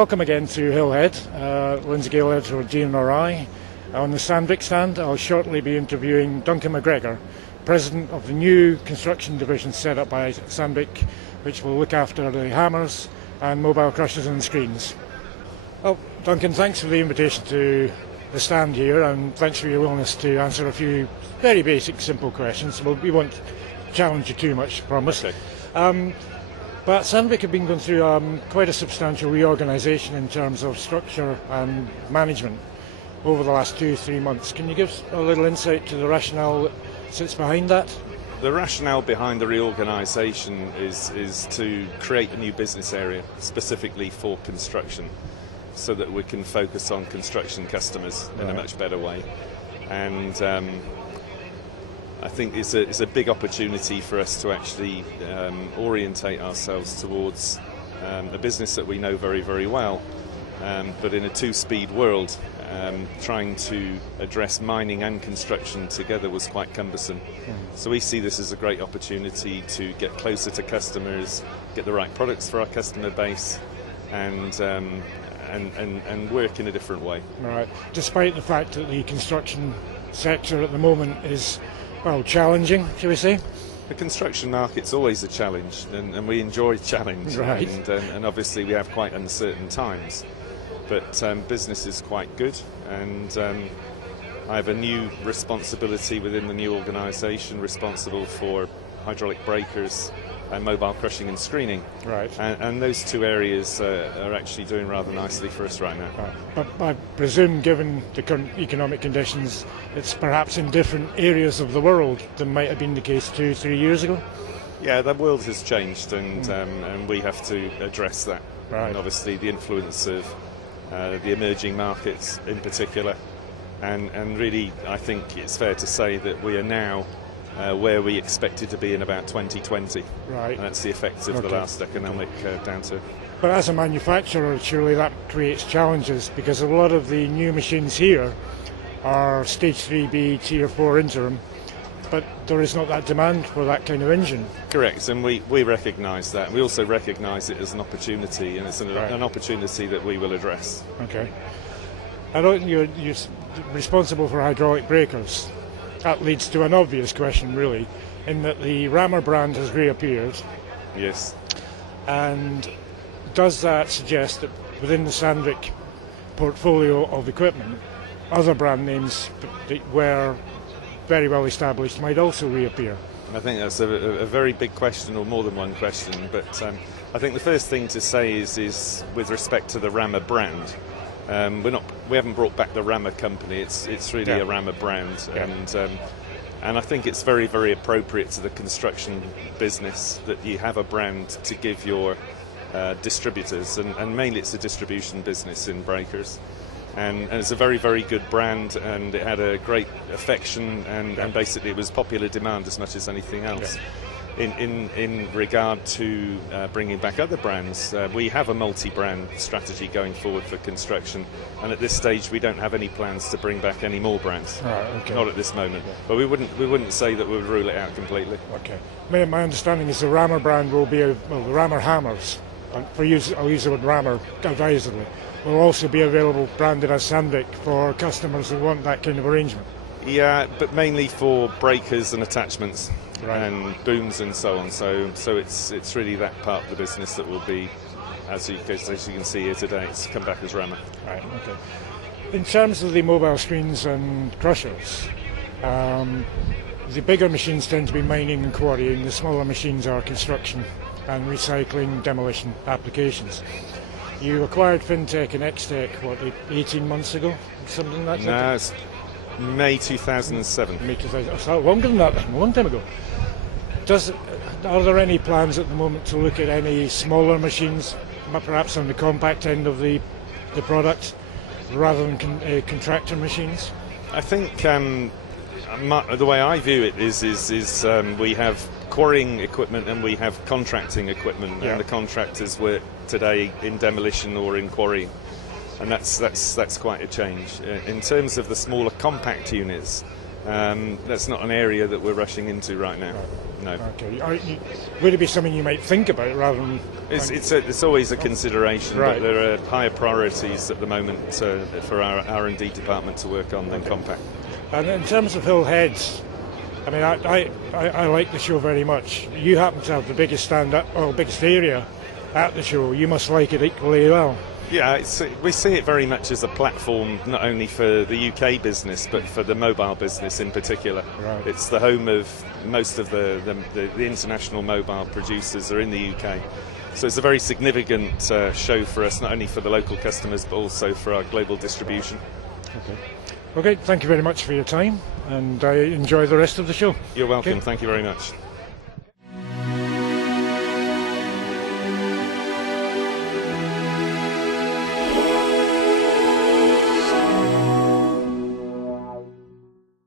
Welcome again to Hillhead. Lindsay Gale, editor of GNRI. On the Sandvik stand, I'll shortly be interviewing Duncan McGregor, president of the new construction division set up by Sandvik, which will look after the hammers and mobile crushers and screens. Well, Duncan, thanks for the invitation to the stand here, and thanks for your willingness to answer a few very basic, simple questions. We won't challenge you too much, I promise. But Sandvik have been going through quite a substantial reorganisation in terms of structure and management over the last 2-3 months. Can you give a little insight to the rationale that sits behind that? The rationale behind the reorganisation is to create a new business area specifically for construction, so that we can focus on construction customers in a much better way. And I think it's a big opportunity for us to actually orientate ourselves towards a business that we know very, very well, but in a two-speed world, trying to address mining and construction together was quite cumbersome. So we see this as a great opportunity to get closer to customers, get the right products for our customer base, and work in a different way. Right. Despite the fact that the construction sector at the moment is, well, challenging, shall we say? The construction market's always a challenge, and we enjoy challenge. Right. And obviously we have quite uncertain times, but business is quite good, and I have a new responsibility within the new organisation, responsible for hydraulic breakers and mobile crushing and screening. Right. And those two areas are actually doing rather nicely for us right now. Right. But I presume, given the current economic conditions, it's perhaps in different areas of the world than might have been the case 2-3 years ago? Yeah, the world has changed, and we have to address that. Right. And obviously the influence of the emerging markets in particular. And really, I think it's fair to say that we are now where we expected to be in about 2020. Right. And that's the effects of the last economic downturn. But as a manufacturer, surely that creates challenges, because a lot of the new machines here are Stage 3B, Tier 4 interim, but there is not that demand for that kind of engine. Correct, and we recognise that. We also recognise it as an opportunity, and it's an opportunity that we will address. Okay. I know you're responsible for hydraulic breakers. That leads to an obvious question, really, in that the Rammer brand has reappeared. Yes. And does that suggest that within the Sandvik portfolio of equipment, other brand names that were very well established might also reappear? I think that's a very big question, or more than one question, but I think the first thing to say is with respect to the Rammer brand. We haven't brought back the Rammer company. It's really a Rammer brand, and I think it's very, very appropriate to the construction business that you have a brand to give your distributors, and mainly it's a distribution business in breakers, and it's a very, very good brand, and it had a great affection, and basically it was popular demand as much as anything else. In regard to bringing back other brands, we have a multi-brand strategy going forward for construction, and at this stage we don't have any plans to bring back any more brands. Right, okay. Not at this moment, but we wouldn't say that we would rule it out completely. Okay. My understanding is the Rammer brand will be the Rammer hammers. I'll use the word Rammer advisedly. Will also be available branded as Sandvik for customers who want that kind of arrangement. Yeah, but mainly for breakers and attachments. Right. And booms and so on. So it's really that part of the business that will be, as you can see here today, it's come back as Rammer. Right. Okay. In terms of the mobile screens and crushers, the bigger machines tend to be mining and quarrying. The smaller machines are construction and recycling, demolition applications. You acquired Fintech and Xtech 18 months ago, something like that? No, it's May 2007. May 2007. So longer than that, a long time ago. Are there any plans at the moment to look at any smaller machines, perhaps on the compact end of the product, rather than contractor machines? I think the way I view it is we have quarrying equipment and we have contracting equipment, and the contractors work today in demolition or in quarrying, and that's quite a change. In terms of the smaller compact units, That's not an area that we're rushing into right now. No. Okay. Would it be something you might think about rather than? It's always a consideration, Right. but there are higher priorities at the moment for our R&D department to work on than compact. And in terms of Hillhead, I mean, I like the show very much. You happen to have the biggest biggest area at the show. You must like it equally well. Yeah, we see it very much as a platform not only for the UK business but for the mobile business in particular. Right. It's the home of most of the international mobile producers are in the UK. So it's a very significant show for us, not only for the local customers but also for our global distribution. Okay, thank you very much for your time, and I enjoy the rest of the show. You're welcome. Okay. Thank you very much.